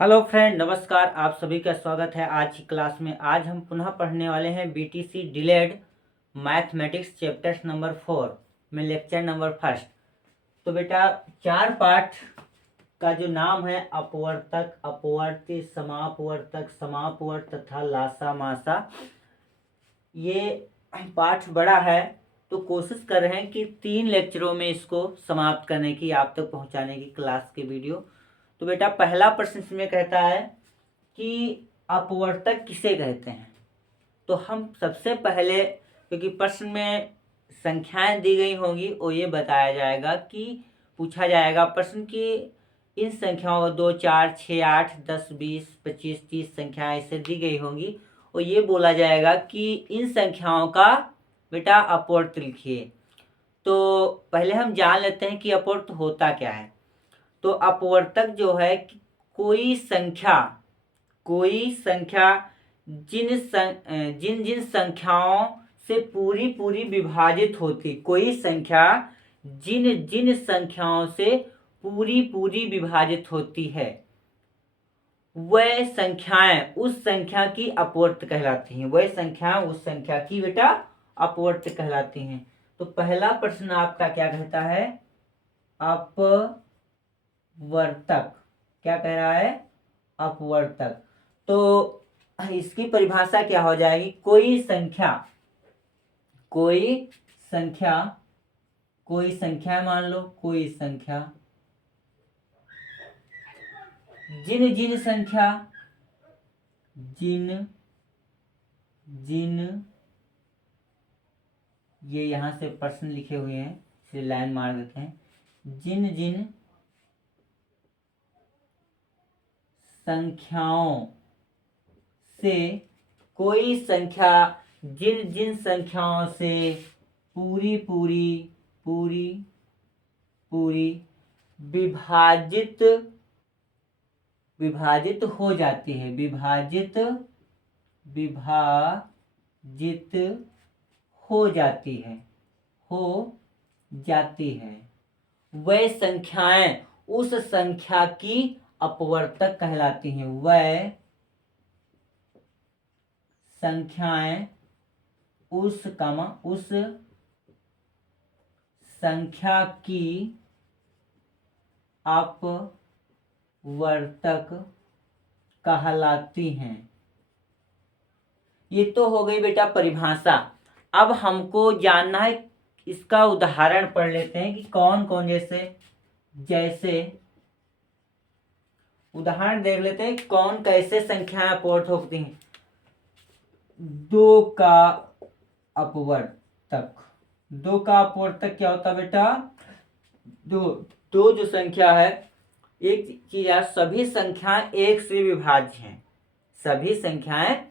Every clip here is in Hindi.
हेलो फ्रेंड, नमस्कार। आप सभी का स्वागत है आज की क्लास में। आज हम पुनः पढ़ने वाले हैं BTC delayed mathematics chapter number 4 में लेक्चर नंबर फर्स्ट। तो बेटा 4 पाठ का जो नाम है अपवर्तक, अपवर्ती, समापवर्तक, समापवर्त तथा लासा मासा। ये पाठ बड़ा है तो कोशिश कर रहे हैं कि 3 लेक्चरों में इसको समाप्त करने की, आप तक पहुंचाने की क्लास के वीडियो। तो बेटा पहला प्रश्न इसमें कहता है कि अपवर्तक किसे कहते हैं। तो हम सबसे पहले, क्योंकि प्रश्न में संख्याएं दी गई होंगी, वो ये बताया जाएगा कि पूछा जाएगा प्रश्न कि इन संख्याओं 2, 4, 6, 8, 10, 20, 25, 30 संख्याएं ऐसे दी गई होंगी और ये बोला जाएगा कि इन संख्याओं का बेटा अपवर्त लिखिए। तो पहले हम जान लेते हैं कि अपवर्त होता क्या है। तो अपवर्तक जो है कोई संख्या जिन जिन संख्याओं से पूरी पूरी विभाजित होती, कोई संख्या जिन जिन संख्याओं से पूरी पूरी विभाजित होती है, वह संख्याएं उस संख्या की अपवर्त कहलाती हैं। वह संख्याएं उस संख्या की बेटा अपवर्त कहलाती हैं। तो पहला प्रश्न आपका क्या कहता है? अपवर्तक क्या कह रहा है? अपवर्तक। तो इसकी परिभाषा क्या हो जाएगी? कोई संख्या मान लो, कोई संख्या जिन जिन ये यहां से प्रश्न लिखे हुए हैं, इसे लाइन मार देते हैं। जिन जिन संख्याओं से, कोई संख्या जिन जिन संख्याओं से पूरी पूरी विभाजित हो जाती है, विभाजित हो जाती है, वह संख्याएं उस संख्या की अपवर्तक कहलाती हैं। वह संख्याएं उस संख्या की अपवर्तक कहलाती हैं। ये तो हो गई बेटा परिभाषा। अब हमको जानना है, इसका उदाहरण पढ़ लेते हैं कि कौन कौन, जैसे उदाहरण देख लेते हैं कौन कैसे संख्याएं अपवर्त होती हैं। 2 का अपवर्तक। 2 का अपवर्तक क्या होता है बेटा? दो जो संख्या है, एक चीज यार, सभी संख्याएं एक से विभाज्य हैं। सभी संख्याएं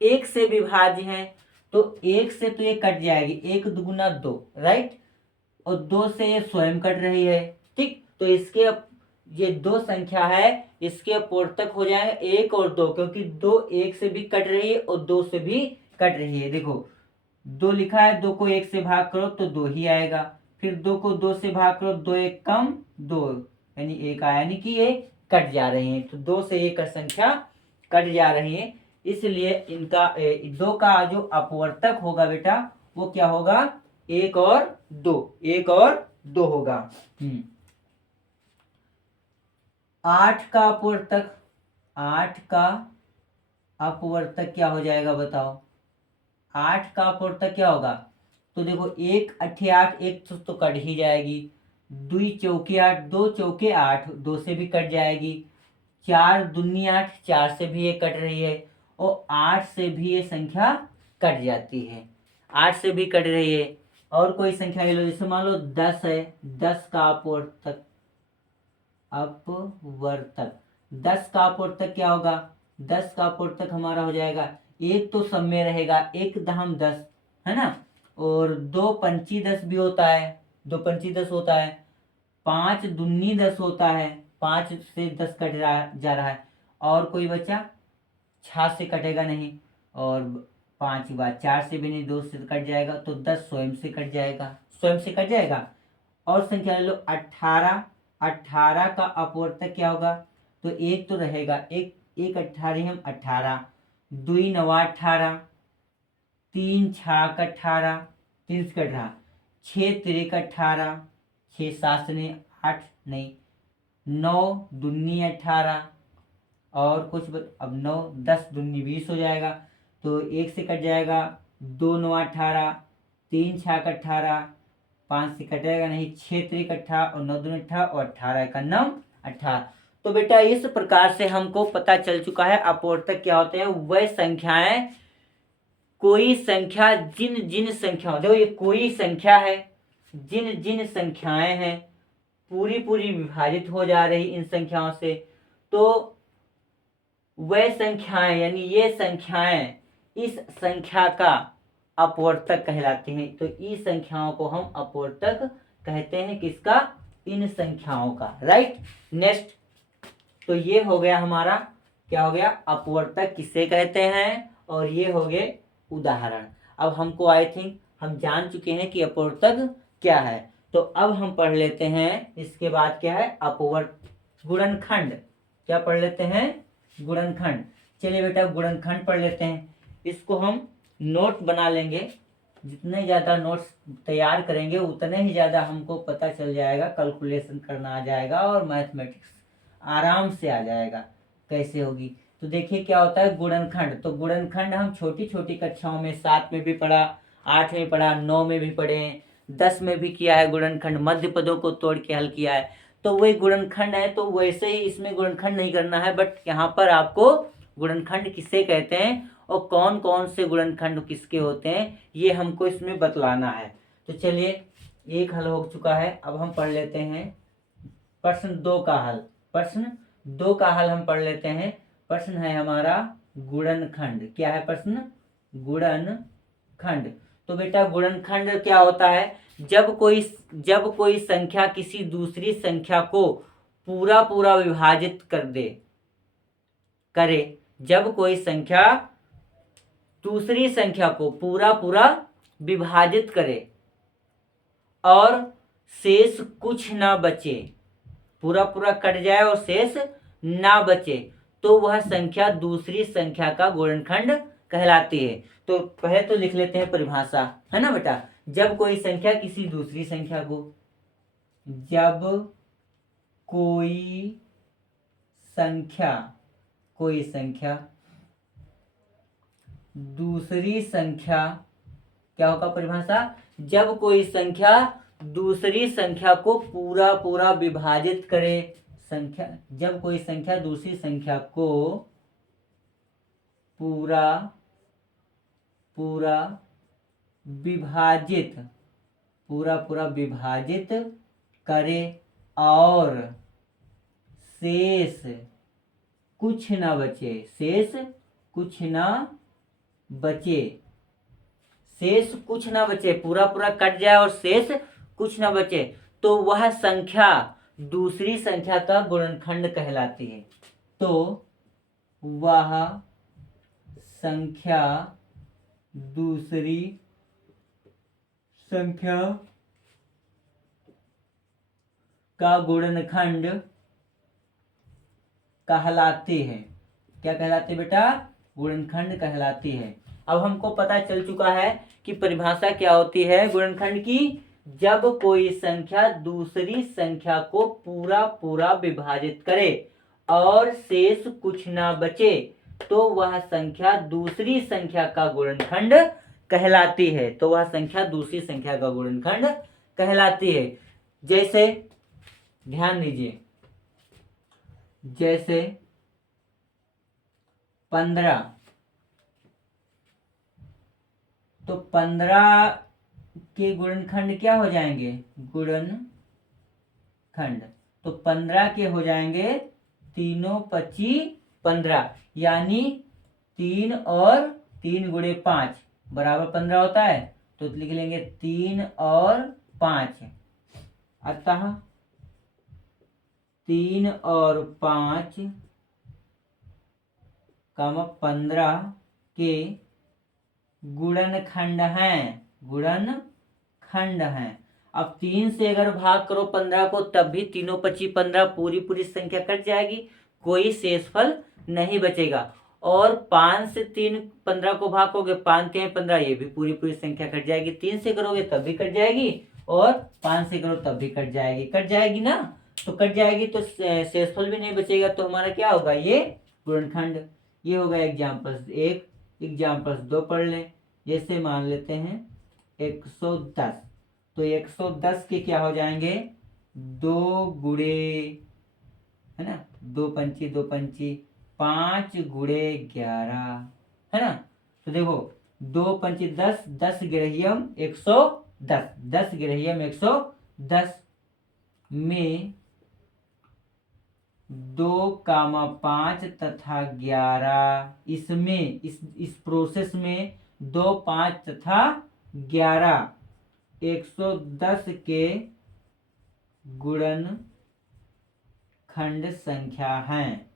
एक से विभाज्य हैं। तो एक से तो ये कट जाएगी, 1 दुगुना 2, राइट। और 2 से ये स्वयं कट रही है, ठीक। तो इसके ये 2 संख्या है, इसके अपवर्तक हो जाएगा 1 और 2, क्योंकि 2 1 से भी कट रही है और 2 से भी कट रही है। देखो 2 लिखा है, 2 को 1 से भाग करो तो 2 ही आएगा। फिर 2 को 2 से भाग करो, 2 1 कम 2, यानी 1 आया, यानी कि ये कट जा रही है। तो 2 से 1 संख्या कट जा रही है, इसलिए इनका 2 का जो अपवर्तक होगा बेटा वो क्या होगा? 1 और 2 होगा। 8 का अपवर्तक, 8 का अपवर्तक क्या हो जाएगा बताओ? 8 का अपवर्तक क्या होगा? तो देखो 1 8 8, 1 तो कट ही जाएगी। 2 चौके 8, 2 चौके 8, 2 से भी कट जाएगी। 4 दूनी 8, 4 से भी ये कट रही है और 8 से भी ये संख्या कट जाती है। 8 से भी कट रही है। और कोई संख्या ले लो, जैसे मान लो 10 है, 10 का अपवर्तक 10 का अपवर्तक क्या होगा? 10 का अपवर्तक हमारा हो जाएगा, एक तो सब में रहेगा, 1 दहम 10, है ना। और 2 पंची 10 भी होता है, 2 पंची 10 होता है। 5 दूनी 10 होता है, 5 से 10 कट जा रहा है। और कोई बचा? 6 से कटेगा नहीं, और 5 बार 4 से भी नहीं, 2 से कट जाएगा, तो 10 स्वयं से कट जाएगा। और संख्या ले लो 18, 18 का अपवर्तक क्या होगा? तो एक तो रहेगा, एक एक 18 हम 18, 2 9 18, 3 छाक 18, 3 से 18, 6 तिरिक 18, 6 7 ने 8 नहीं, 9 दूनी 18 और कुछ अब 9 10 दूनी 20 हो जाएगा। तो एक से कट जाएगा, 2 9 18, 3 छाक 18, 5 से कटेगा नहीं, 6 तिरिक 18 और 9 दूनी 18 और 18 का 9 18। तो बेटा इस प्रकार से हमको पता चल चुका है अपवर्तक क्या होते हैं। वह संख्याएं, कोई संख्या जिन जिन संख्याओं, देखो ये कोई संख्या है, जिन जिन संख्याएं हैं पूरी पूरी विभाजित हो जा रही इन संख्याओं से, तो वह संख्याएं यानी ये संख्याएं इस संख्या का अपवर्तक कहलाती हैं। तो इस संख्याओं को हम अपवर्तक कहते हैं, किसका? इन संख्याओं का। राइट। नेक्स्ट, तो ये हो गया हमारा, क्या हो गया? अपवर्तक किसे कहते हैं, और ये हो गए उदाहरण। अब हमको आई थिंक हम जान चुके हैं कि अपवर्तक क्या है। तो अब हम पढ़ लेते हैं, इसके बाद क्या है? गुणनखंड। क्या पढ़ लेते हैं? गुणनखंड। चलिए बेटा गुणनखंड पढ़ लेते हैं। इसको हम नोट बना लेंगे, जितने ज़्यादा नोट्स तैयार करेंगे उतने ही ज़्यादा हमको पता चल जाएगा, कैलकुलेशन करना आ जाएगा और मैथमेटिक्स आराम से आ जाएगा कैसे होगी। तो देखिए क्या होता है गुणनखंड। तो गुणनखंड हम छोटी छोटी कक्षाओं में 7 में भी पढ़ा, 8 में पढ़ा, 9 में भी पढ़े, 10 में भी किया है गुणनखंड, मध्य पदों को तोड़ के हल किया है। तो वही गुणनखंड है, तो वैसे ही इसमें गुणनखंड नहीं करना है, बट यहाँ पर आपको गुणनखंड किसे कहते हैं और कौन कौन से गुणनखंड किसके होते हैं ये हमको इसमें बतलाना है। तो चलिए एक हल हो चुका है, अब हम पढ़ लेते हैं प्रश्न 2 का हल। प्रश्न 2 का हल हम पढ़ लेते हैं। प्रश्न है हमारा गुणनखंड। क्या है प्रश्न? गुणनखंड। तो बेटा गुणनखंड क्या होता है? जब कोई संख्या किसी दूसरी संख्या को पूरा पूरा विभाजित करे, जब कोई संख्या दूसरी संख्या को पूरा पूरा विभाजित करे और शेष कुछ ना बचे, पूरा पूरा कट जाए और शेष ना बचे, तो वह संख्या दूसरी संख्या का गुणनखंड कहलाती है। तो पहले तो लिख लेते हैं परिभाषा, है ना बेटा। जब कोई संख्या किसी दूसरी संख्या को, जब कोई संख्या दूसरी संख्या, क्या होगा परिभाषा? जब कोई संख्या दूसरी संख्या को पूरा पूरा विभाजित करे, जब कोई संख्या दूसरी संख्या को पूरा पूरा विभाजित करे और शेष कुछ न बचे, शेष कुछ न बचे, पूरा पूरा कट जाए और शेष कुछ न बचे, तो वह संख्या दूसरी संख्या का गुणनखंड कहलाती है। तो वह संख्या दूसरी संख्या का गुणनखंड कहलाती है। क्या कहलाती है बेटा? गुणनखंड कहलाती है। अब हमको पता चल चुका है कि परिभाषा क्या होती है गुणनखंड की। जब कोई संख्या दूसरी संख्या को पूरा पूरा विभाजित करे और शेष कुछ ना बचे, तो वह संख्या दूसरी संख्या का गुणनखंड कहलाती है। तो वह संख्या दूसरी संख्या का गुणनखंड कहलाती है। जैसे ध्यान दीजिए, जैसे 15, तो 15 के गुणनखंड क्या हो जाएंगे? गुणनखंड। तो 15 के हो जाएंगे 3 25 15, यानी 3 और 3 गुणे 5 बराबर 15 होता है। तो लिख लेंगे 3 और 5, अतः 3 और 5 कम 15 के गुणनखंड हैं। अब 3 से अगर भाग करो 15 को, तब भी 3 25 15 पूरी पूरी संख्या कट जाएगी। कोई शेषफल नहीं बचेगा। और 5 से 15 को भागोगे, 5 3 15, ये भी पूरी पूरी संख्या कट जाएगी। 3 से करोगे तब भी कट जाएगी, और 5 से करो तब भी कट जाएगी ना। तो कट जाएगी तो शेषफल भी नहीं बचेगा, तो हमारा क्या होगा, ये गुणनखंड। ये होगा एग्जाम्पल 1। एग्जाम्पल 2 पढ़ लें। जैसे मान लेते हैं 110, तो 110 के क्या हो जाएंगे, 2 गुणे, है ना, 2 पंची 2 पंची 5 गुणे 11, है ना। तो देखो 2 पंची 10, 10 गिरहियम 110, 10 गिरहियम 110 में 2, 5 तथा 11, इसमें इस प्रोसेस में 2, 5 तथा 11 110 के गुणनखंड संख्या हैं।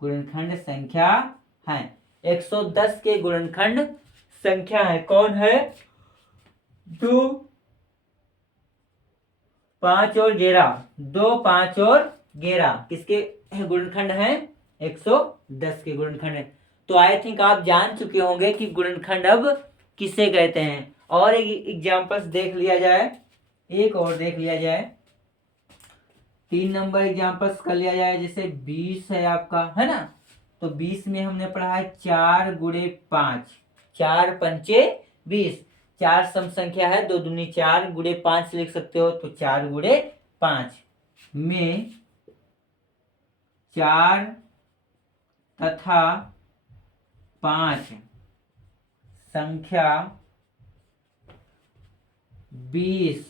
गुणनखंड संख्या है 110 के गुणनखंड संख्या है। कौन है, 2, 5 और 11, 2, 5 और 11 किसके गुणनखंड हैं, 110 के गुणनखंड है। तो आई थिंक आप जान चुके होंगे कि गुणनखंड अब किसे कहते हैं। और एक एग्जांपल्स देख लिया जाए, एक और देख लिया जाए, 3 नंबर एग्जांपल्स कर लिया जाए। जैसे 20 है आपका, है ना। तो 20 में हमने पढ़ा है 4 गुणे 5, 4 पंचे 20, 4 सम संख्या है, 2 दूनी 4 गुणे 5 लिख सकते हो, तो 4 गुणे 5 में 4 तथा 5 संख्या 20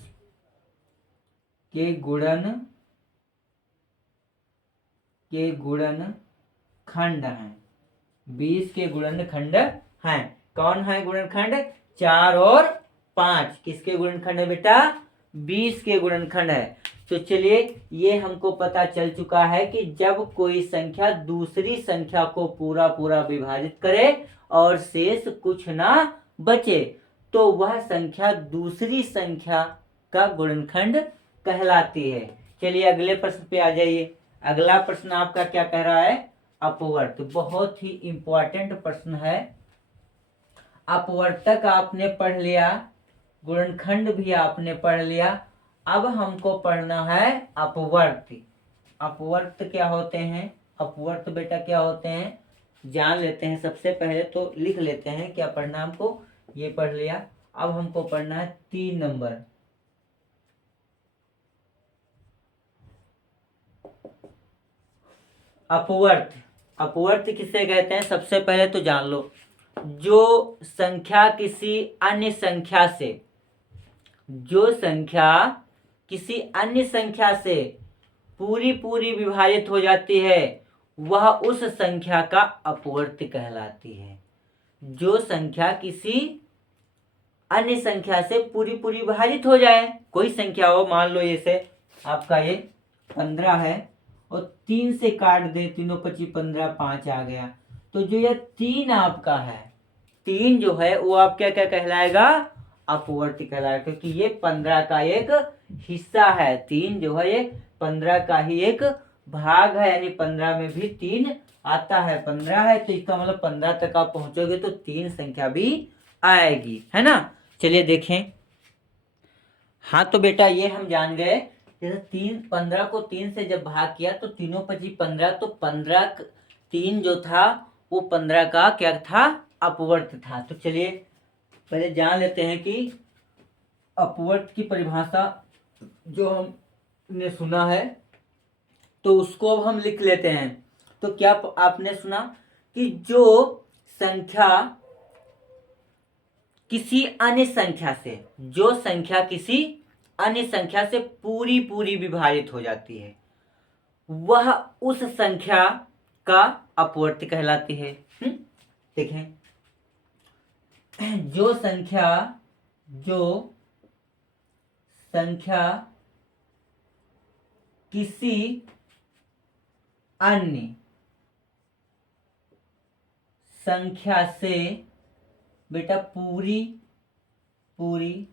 के गुणनखंड हैं। 20 के गुणनखंड हैं। कौन है गुणनखंड, 4 और 5 किसके गुणनखंड है बेटा, 20 के गुणनखंड है। तो चलिए ये हमको पता चल चुका है कि जब कोई संख्या दूसरी संख्या को पूरा पूरा विभाजित करे और शेष कुछ ना बचे, तो वह संख्या दूसरी संख्या का गुणनखंड कहलाती है। चलिए अगले प्रश्न पे आ जाइए। अगला प्रश्न आपका क्या कह रहा है, अपवर्त। बहुत ही इंपॉर्टेंट प्रश्न है। अपवर्तक आपने पढ़ लिया, गुणनखंड भी आपने पढ़ लिया। अब हमको पढ़ना है अपवर्त। अपवर्त क्या होते हैं, अपवर्त बेटा क्या होते हैं, जान लेते हैं। सबसे पहले तो लिख लेते हैं क्या पढ़ना हमको, ये पढ़ लिया। अब हमको पढ़ना है 3 नंबर। अपवर्त। अपवर्त किसे कहते हैं, सबसे पहले तो जान लो, जो संख्या किसी अन्य संख्या से, जो संख्या किसी अन्य संख्या से पूरी पूरी विभाजित हो जाती है, वह उस संख्या का अपवर्त कहलाती है। जो संख्या किसी अन्य संख्या से पूरी पूरी विभाजित हो जाए, कोई संख्या हो, मान लो जैसे आपका ये 15 है और 3 से काट दे, 3 25 15, 5 आ गया, तो जो यह 3 आपका है, 3 जो है वो आप क्या क्या कहलाएगा, अपवर्त कहलाएगा, क्योंकि ये 15 का एक हिस्सा है। 3 जो है ये 15 का ही एक भाग है, यानी 15 में भी 3 आता है। 15 है तो इसका मतलब 15 तक आप पहुंचोगे तो 3 संख्या भी आएगी, है ना। चलिए देखें। हाँ तो बेटा ये हम जान गए, जैसे 15 को 3 से जब भाग किया तो 3 25 15, तो 15 3 जो था वो 15 का क्या था, अपवर्त था। तो चलिए पहले जान लेते हैं कि अपवर्त की परिभाषा जो हमने सुना है तो उसको अब हम लिख लेते हैं। तो क्या आपने सुना कि जो संख्या किसी अन्य संख्या से, जो संख्या किसी अन्य संख्या से पूरी पूरी विभाजित हो जाती है, वह उस संख्या का अपवर्त कहलाती है। देखें, जो संख्या किसी अन्य संख्या से बेटा पूरी पूरी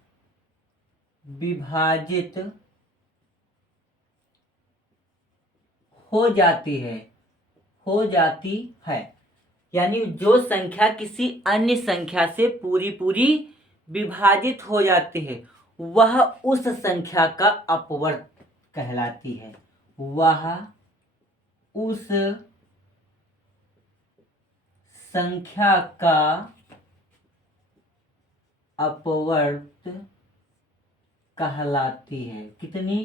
विभाजित हो जाती है, हो जाती है। यानी जो संख्या किसी अन्य संख्या से पूरी पूरी विभाजित हो जाती है वह उस संख्या का अपवर्त कहलाती है। वह उस संख्या का अपवर्त कहलाती है। कितनी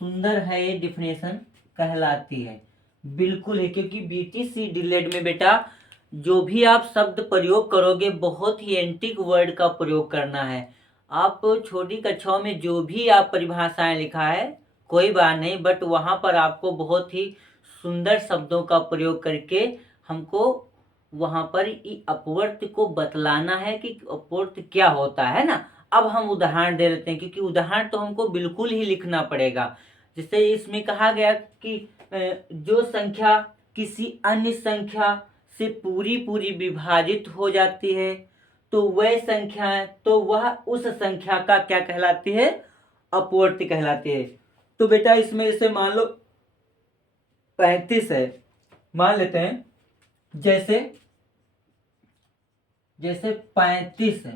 सुंदर है ये डिफिनेशन, कहलाती है। बिल्कुल है, क्योंकि बीटीसी डिलेड में बेटा जो भी आप शब्द प्रयोग करोगे बहुत ही एंटिक वर्ड का प्रयोग करना है। आप छोटी कक्षाओं में जो भी आप परिभाषाएं लिखा है कोई बात नहीं, बट वहां पर आपको बहुत ही सुंदर शब्दों का प्रयोग करके हमको वहां पर अपवर्त को बतलाना है कि अपवर्त क्या होता है ना। अब हम उदाहरण दे लेते हैं, क्योंकि उदाहरण तो हमको बिल्कुल ही लिखना पड़ेगा। जैसे इसमें कहा गया कि जो संख्या किसी अन्य संख्या से पूरी पूरी विभाजित हो जाती है तो वह संख्या है, तो वह उस संख्या का क्या कहलाती है? अपवर्त कहलाती है। तो बेटा इसमें जैसे मान लो 35 है, मान लेते हैं जैसे 35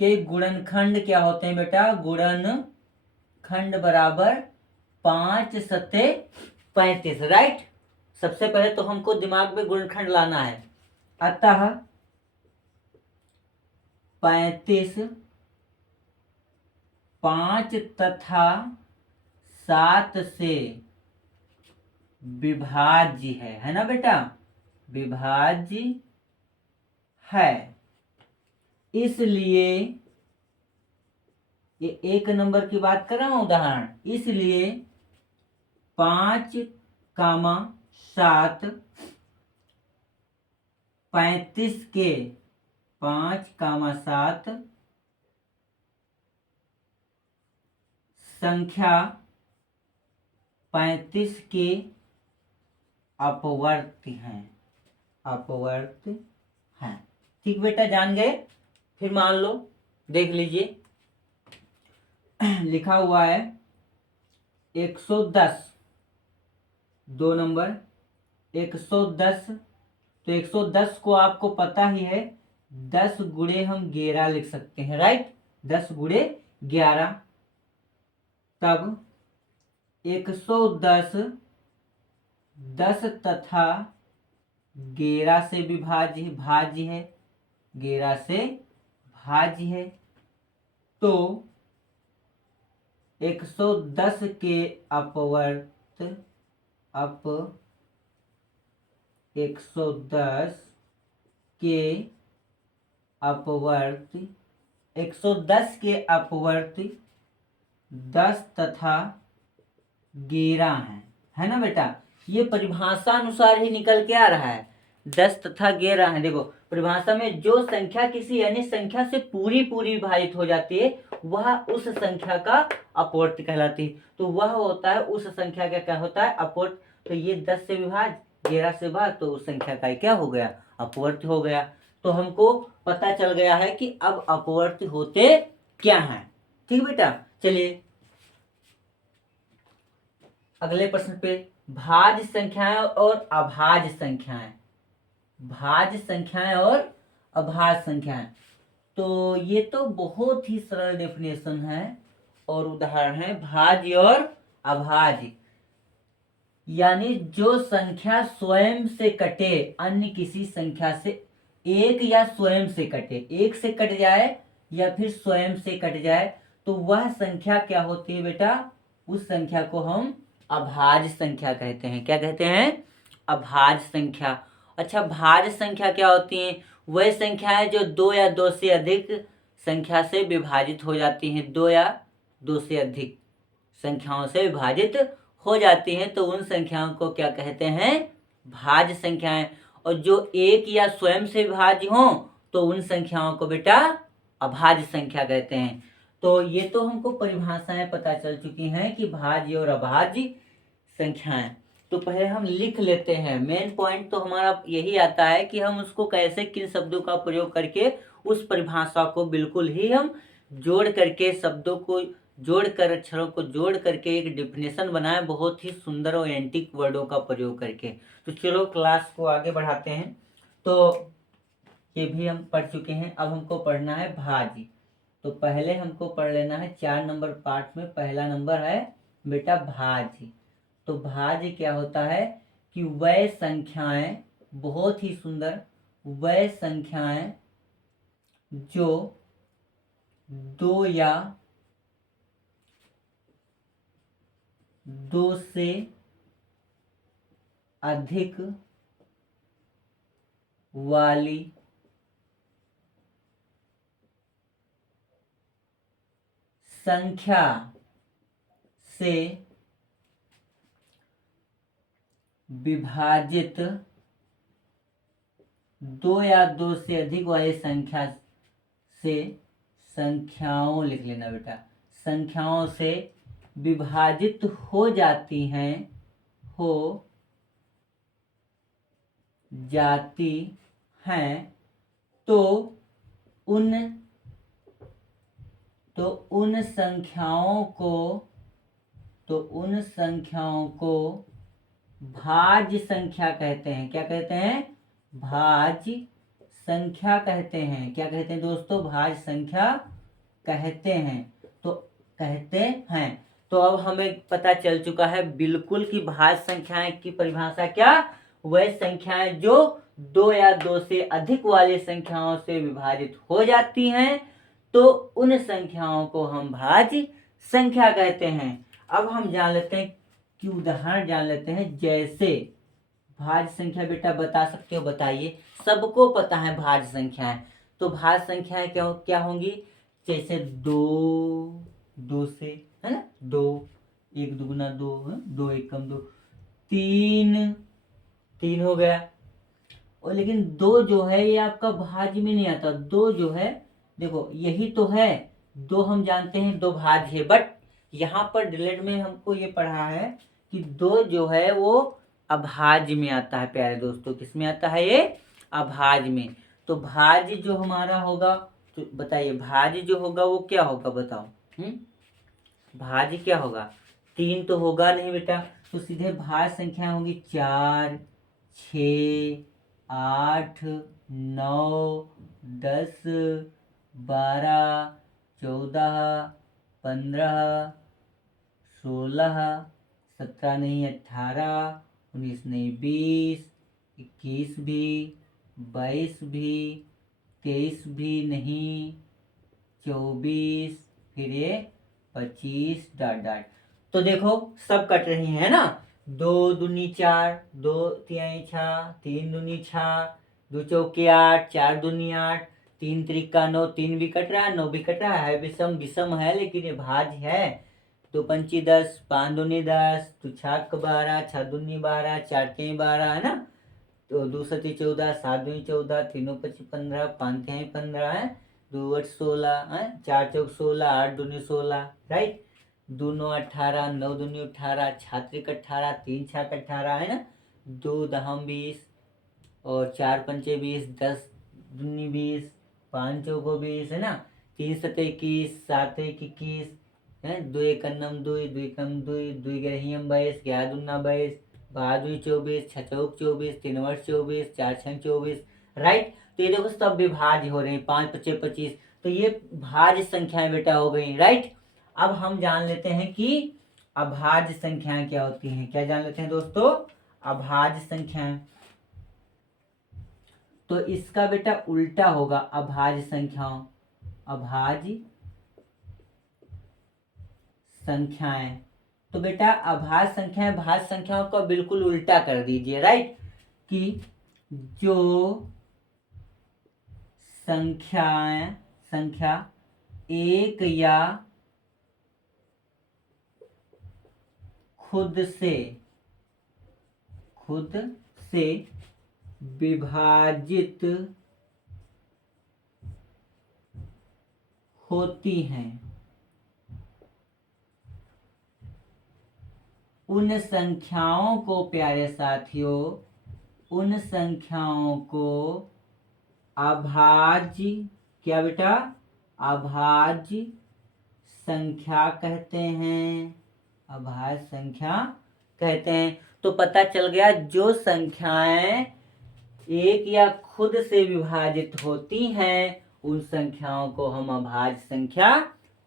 के गुणनखंड क्या होते हैं बेटा? गुणनखंड बराबर 5 सत्ते 35, राइट। सबसे पहले तो हमको दिमाग में गुणनखंड लाना है। अतः 35 5 तथा 7 से विभाज्य है ना बेटा? विभाज्य है। इसलिए ये 1 नंबर की बात कर रहा हूं उदाहरण। इसलिए 5, 7 35 के 5, 7 संख्या 35 के अपवर्त हैं। अपवर्त हैं। ठीक बेटा, जान गए? फिर मान लो देख लीजिए लिखा हुआ है 110, 2 नंबर 110। तो 110 को आपको पता ही है 10 गुणे हम 11 लिख सकते हैं, राइट। 10 गुणे 11, तब 110 10 तथा 11 से भाज्य है, 11 से भाज्य है। तो 110 के अपवर्त 110 के अपवर्त 110 के अपवर्त 10 तथा 11 है ना बेटा? ये परिभाषा अनुसार ही निकल के आ रहा है। 10 तथा 11 है। देखो परिभाषा में जो संख्या किसी अन्य संख्या से पूरी पूरी विभाजित हो जाती है वह उस संख्या का अपवर्त कहलाती है। तो वह होता है उस संख्या का क्या होता है? अपवर्त। तो ये 10 से विभाज 11 से भाग तो उस संख्या का क्या हो गया? अपवर्त हो गया। तो हमको पता चल गया है कि अब अपवर्त होते क्या हैं। ठीक बेटा, चलिए अगले प्रश्न पे। भाज्य संख्याएं और अभाज्य संख्याएं। भाज्य संख्याएं और अभाज्य संख्याएं, तो ये तो बहुत ही सरल डेफिनेशन है और उदाहरण है। भाज्य और अभाज्य यानी जो संख्या स्वयं से कटे अन्य किसी संख्या से, एक या स्वयं से कटे, एक से कट जाए या फिर स्वयं से कट जाए, तो वह संख्या क्या होती है बेटा? उस संख्या को हम अभाज्य संख्या कहते हैं। क्या कहते हैं? अभाज्य संख्या। अच्छा, भाज्य संख्या क्या होती है? वह संख्याएं जो 2 या 2 से अधिक संख्या से विभाजित हो जाती हैं। 2 या 2 से अधिक संख्याओं से विभाजित हो जाती हैं तो उन संख्याओं को क्या कहते हैं? भाज्य संख्याएं। और जो एक या स्वयं से विभाज्य हो तो उन संख्याओं को बेटा अभाज्य संख्या कहते हैं। तो ये तो हमको परिभाषाएं पता चल चुकी हैं कि भाज्य और अभाज्य संख्याएं। तो पहले हम लिख लेते हैं। मेन पॉइंट तो हमारा यही आता है कि हम उसको कैसे, किन शब्दों का प्रयोग करके उस परिभाषा को बिल्कुल ही हम जोड़ करके शब्दों को जोड़कर अक्षरों को जोड़ करके एक डिफिनेशन बनाएं, बहुत ही सुंदर और एंटिक वर्डों का प्रयोग करके। तो चलो क्लास को आगे बढ़ाते हैं। तो ये भी हम पढ़ चुके हैं, अब हमको पढ़ना है भाज्य। तो पहले हमको पढ़ लेना है 4 नंबर पार्ट में पहला नंबर है बेटा भाज्य। तो भाज्य क्या होता है कि वह संख्याएं, बहुत ही सुंदर, वह संख्याएं जो दो या दो से अधिक वाली संख्या से विभाजित, दो या दो से अधिक वाली संख्या से, संख्याओं लिख लेना बेटा, संख्याओं से विभाजित हो जाती हैं, हो जाती हैं, तो उन संख्याओं को भाज्य संख्या कहते हैं। क्या कहते हैं? भाज्य संख्या कहते हैं। क्या कहते हैं दोस्तों? भाज्य संख्या कहते हैं। तो कहते हैं, तो अब हमें पता चल चुका है बिल्कुल कि भाज्य संख्याएं की परिभाषा क्या? वह संख्याएं जो दो या दो से अधिक वाली संख्याओं से विभाजित हो जाती हैं, तो उन संख्याओं को हम भाज्य संख्या कहते हैं। अब हम जान लेते हैं कि उदाहरण जान लेते हैं। जैसे भाज्य संख्या बेटा बता सकते हो? बताइए। सबको पता है भाज्य संख्याएं। तो भाज्य संख्याएं क्या होंगी? जैसे दो से, है ना, दो, एक दुगुना दो, दो एक कम दो, तीन हो गया। और लेकिन दो जो है ये आपका भाज्य में नहीं आता। दो जो है, देखो यही तो है, दो हम जानते हैं दो भाज्य है, बट यहाँ पर डिलेट में हमको ये पढ़ा है कि दो जो है वो अभाज्य में आता है। प्यारे दोस्तों, किस में आता है? ये अभाज्य में। तो भाज्य जो हमारा होगा, तो बताइए भाज्य जो होगा वो क्या होगा? बताओ। भाज्य क्या होगा? 3 तो होगा नहीं बेटा। तो सीधे भाज्य संख्या होगी 4, 6, 8, 9, 10, 12, 14, 15, 16, 17 नहीं 18, 19 नहीं 20, 21 भी, 22 भी, 23 भी नहीं, 24, फिर ये 25 डॉट डॉट। तो देखो सब कट रही है ना। 2 दूनी 4, 2 तिहाई 6, 3 दूनी 6, 2 चौके 8, 4 दूनी 8, 3 त्रिका 9, 3 भी कट रहा है, 9 भी कट रहा है। विषम है लेकिन ये भाज्य है। 2 पंची 10, 5 दूनी 10, 2 छाक 12, 6 दूनी 12, 4 तिहाई 12, है ना। तो 2 सती 14, 7 दूनी 14, 3 पच्ची 15, 5 तिहाई 15 है, 2 8 16, 4 चौक 16, 8 दूनी 16, राइट। 2 9 18, 9 दूनी 18, 6 त्रिक 18, 3 छाक 18, है ना। 2 दहम 20 और 4 पंचे 20, 10 दूनी 20, 5 चौको 20, है ना। 3 सते 21, 7 एक 21, है। 2 एक अन्नम 2, 2 कम 2, 2 ग्रहियम 22, 11 दूना 22, 12 दूनी 24, 6 चौक 24, 3 वर्ष 24, 4 छः 24, राइट। तो ये देखो सब विभाज्य हो रहे हैं। 5 पच्चे 25, तो ये भाज्य संख्याएं बेटा हो गई, राइट। अब हम जान लेते हैं कि अभाज्य संख्याएं क्या होती हैं। क्या जान लेते हैं दोस्तों? अभाज्य संख्याएं। तो इसका बेटा उल्टा होगा अभाज्य संख्याओं। अभाज्य संख्याएं। तो बेटा अभाज्य संख्याएं भाज्य संख्याओं का बिल्कुल उल्टा कर दीजिए, राइट। कि जो संख्या एक या खुद से विभाजित होती हैं, उन संख्याओं को प्यारे साथियों, उन संख्याओं को अभाज्य, क्या बेटा? अभाज्य संख्या कहते हैं, अभाज्य संख्या कहते हैं। तो पता चल गया जो संख्याएं एक या खुद से विभाजित होती हैं उन संख्याओं को हम अभाज्य संख्या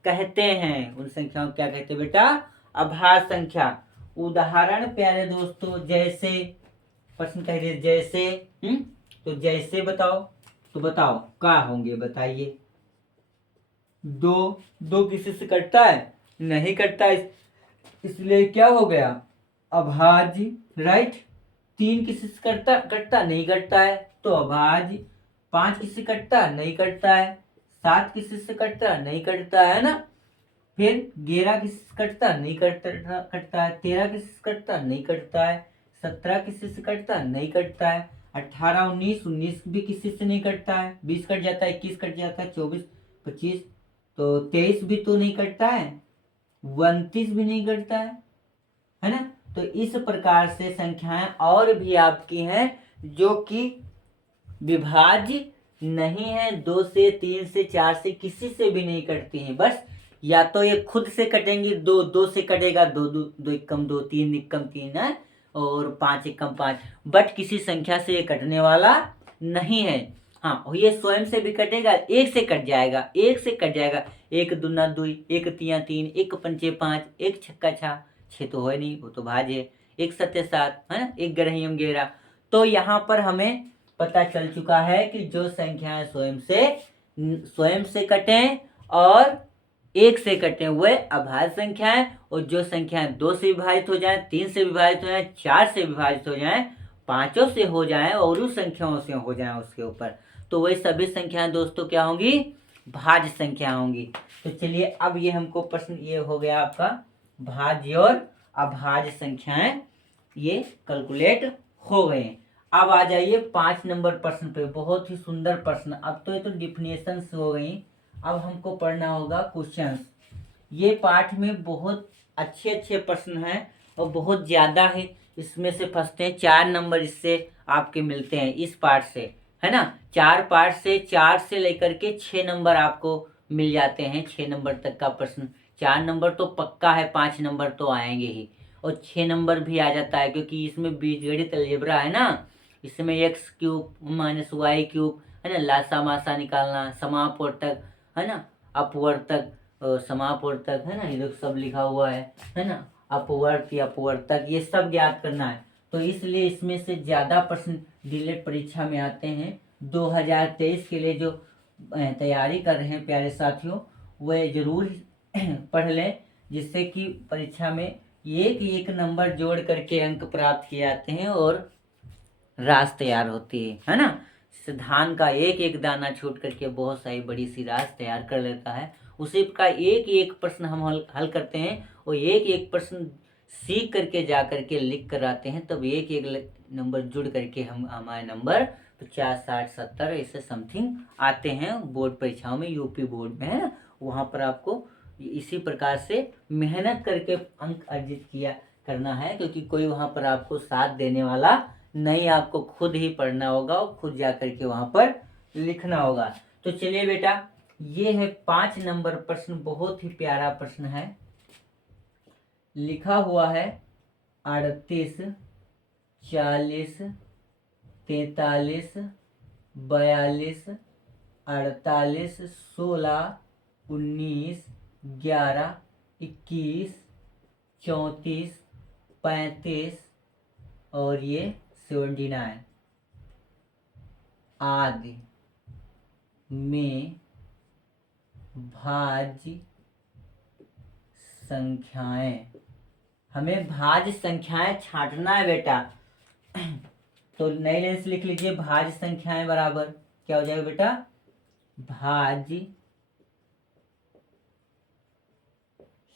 कहते हैं। उन संख्याओं को क्या कहते हैं बेटा? अभाज्य संख्या। उदाहरण प्यारे दोस्तों, जैसे प्रश्न कह दिए जैसे, तो जैसे बताओ, तो बताओ क्या होंगे, बताइए। दो किसी से कटता है? नहीं कटता है, इसलिए क्या हो गया? अभाज्य, राइट। 3 किसी से कटता नहीं कटता है तो अभाज्य। 5 किसी से कटता नहीं कटता है। 7 किसी से कटता नहीं कटता है ना। फिर 11 किसी से कटता नहीं कटता है। 13 किसी से कटता नहीं कटता है। 17 किसी से कटता नहीं कटता है। 18 19 भी किसी से नहीं कटता है। 20 कट जाता है, 21 कट जाता है, 24 25, तो 23 भी तो नहीं कटता है, 29 भी नहीं कटता है ना। तो इस प्रकार से संख्याएं और भी आपकी हैं जो कि विभाज्य नहीं है। 2 से 3 से 4 से किसी से भी नहीं कटती हैं। बस या तो ये खुद से कटेंगी, 2 से कटेगा, 2 एकम 2, 3 एकम 3 है, और 5 एकम 5, बट किसी संख्या से ये कटने वाला नहीं है। हाँ, ये स्वयं से भी कटेगा, 1 से कट जाएगा, 1 से कट जाएगा। 1 दूना 2, 1 तिया 3, 1 पंचे 5, 1 छक्का 6 तो है नहीं, वो तो भाज्य है। 1 सत्ते 7 है ना, 1 ग्रहियम 11। तो यहाँ पर हमें पता चल चुका है कि जो संख्याएं स्वयं से कटें और 1 से कटे हुए अभाज्य संख्याएं, और जो संख्याएं 2 से विभाजित हो जाएं, 3 से विभाजित हो जाएं, 4 से विभाजित हो जाएं, 5 से हो जाएं और उस संख्याओं से हो जाएं उसके ऊपर, तो वही सभी संख्याएं दोस्तों क्या होंगी? भाज्य संख्या होंगी। तो चलिए, अब ये हमको प्रश्न ये हो गया आपका भाज्य और अभाज्य संख्याएं ये कैलकुलेट हो गए। अब आ जाइए 5 नंबर प्रश्न पे। बहुत ही सुंदर प्रश्न। अब तो ये तो डिफिनेशंस हो गई, अब हमको पढ़ना होगा क्वेश्चंस। ये पाठ में बहुत अच्छे अच्छे प्रश्न हैं और बहुत ज़्यादा है, इसमें से फंसते हैं। 4 नंबर इससे आपके मिलते हैं, इस पाठ से, है ना। 4 पाठ से 4 से लेकर के 6 नंबर आपको मिल जाते हैं। 6 नंबर तक का प्रश्न, 4 नंबर तो पक्का है, 5 नंबर तो आएंगे ही, और 6 नंबर भी आ जाता है, क्योंकि इसमें बीजगणित अलजेब्रा है ना। इसमें x cube minus y cube, है ना, लासा मासा निकालना, समापवर्तक, है ना, अपवर्तक, समापवर्तक, है ना, ये लोग सब लिखा हुआ है ना, अपवर्त या अपवर्तक, ये सब ज्ञात करना है। तो इसलिए इसमें से ज़्यादा प्रश्न डीलेट परीक्षा में आते हैं। 2023 के लिए जो तैयारी कर रहे हैं प्यारे साथियों, वह जरूर पढ़ लें, जिससे कि परीक्षा में एक नंबर जोड़ करके अंक प्राप्त किए जाते हैं और रास तैयार होती है ना। धान का एक दाना छूट करके बहुत सारी बड़ी सी रास तैयार कर लेता है। उसी का एक प्रश्न हम हल करते हैं, और एक प्रश्न सीख करके जा करके लिख कर आते हैं, तब एक नंबर जुड़ करके हमारे नंबर 50 60 70 ऐसे समथिंग आते हैं बोर्ड परीक्षाओं में, यूपी बोर्ड में, है ना। वहाँ पर आपको इसी प्रकार से मेहनत करके अंक अर्जित करना है, क्योंकि कोई वहाँ पर आपको साथ देने वाला नहीं, आपको खुद ही पढ़ना होगा और खुद जा करके वहाँ पर लिखना होगा। तो चलिए बेटा, ये है 5 नंबर प्रश्न, बहुत ही प्यारा प्रश्न है। लिखा हुआ है 38 40 43 42 48 16 19 11 21 34 35 और ये 79 आदि में भाज्य संख्याएं। हमें भाज्य संख्याएं छांटना है बेटा। तो नई लाइन से लिख लीजिए, भाज्य संख्याएं बराबर क्या हो जाएगा बेटा? भाज्य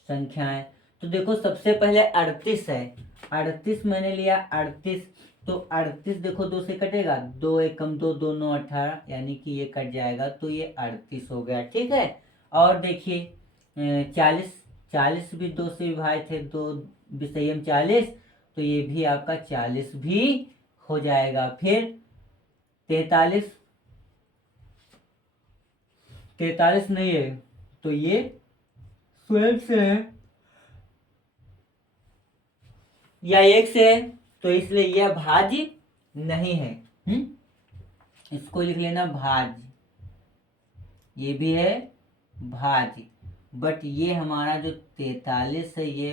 संख्याएं। तो देखो, सबसे पहले 38 है, 38 मैंने लिया 38, तो 38 देखो 2 से कटेगा, 2 एकम 2, 2 9 18, यानी कि ये कट जाएगा, तो ये 38 हो गया, ठीक है। और देखिए 40 भी 2 से विभाजित है, 2 विषयम 40, तो ये भी आपका 40 भी हो जाएगा। फिर 43 नहीं है, तो ये 12 से है या 1 से है, तो इसलिए यह भाज्य नहीं है। इसको लिख लेना भाज्य, ये भी है भाज्य, बट ये हमारा जो 43 है ये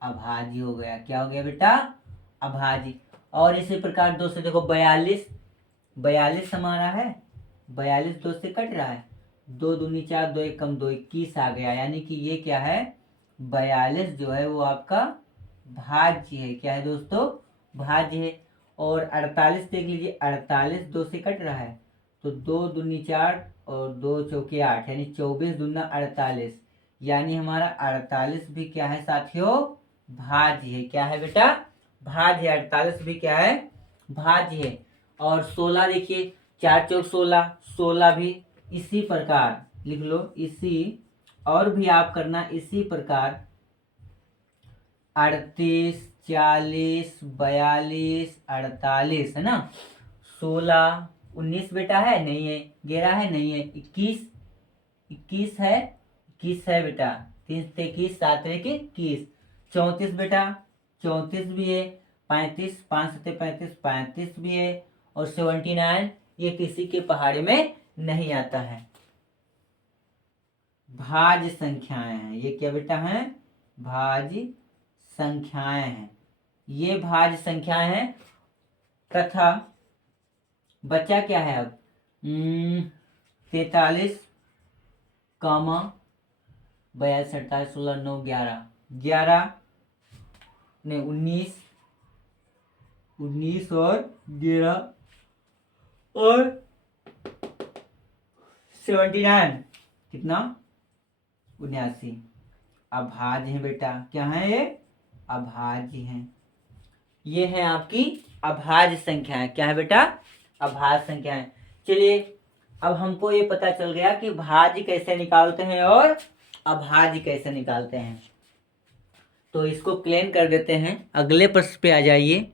अभाज्य हो गया। क्या हो गया बेटा? अभाज्य। और इसी प्रकार 2 से देखो 42 हमारा है, 42 2 से कट रहा है, 2 दूनी 4, 2 1 कम 2 21 आ गया, यानी कि ये क्या है? 42 जो है वो आपका भाज्य है। क्या है दोस्तों? भाज्य है। और 48 देख लीजिए, 48 2 से कट रहा है, तो 2 दूनी 4 और 2 चौके 8, यानी 24 दूना 48, यानी हमारा 48 भी क्या है साथियों? भाज्य है। क्या है बेटा? भाज्य है। 48 भी क्या है? भाज्य है। और 16 देखिए, 4 चौक 16, 16 भी इसी प्रकार लिख लो, इसी, और भी आप करना इसी प्रकार 38 40 42 48 है ना। 16 19 बेटा है नहीं है, 11 है नहीं है, 21 है, 21 है बेटा, 3 से 21 7 के 21, 34 बेटा 34 भी है, 35 5 से 35 35 भी है, और 79 ये किसी के पहाड़े में नहीं आता है। भाज्य संख्याएं हैं ये। क्या बेटा है? भाज्य संख्याएं हैं, ये भाज्य संख्याएं हैं। तथा बचा क्या है अब? 43 कामा 42 28 16 9 11 नहीं 19 और 11 और 79 कितना? 79 अभाज्य है बेटा। क्या है ये? अभाज्य है। ये है आपकी अभाज्य संख्या है। क्या है बेटा? अभाज्य संख्या है। चलिए अब हमको ये पता चल गया कि भाज्य कैसे निकालते हैं और अभाज्य कैसे निकालते हैं, तो इसको क्लीन कर देते हैं। अगले प्रश्न पे आ जाइए।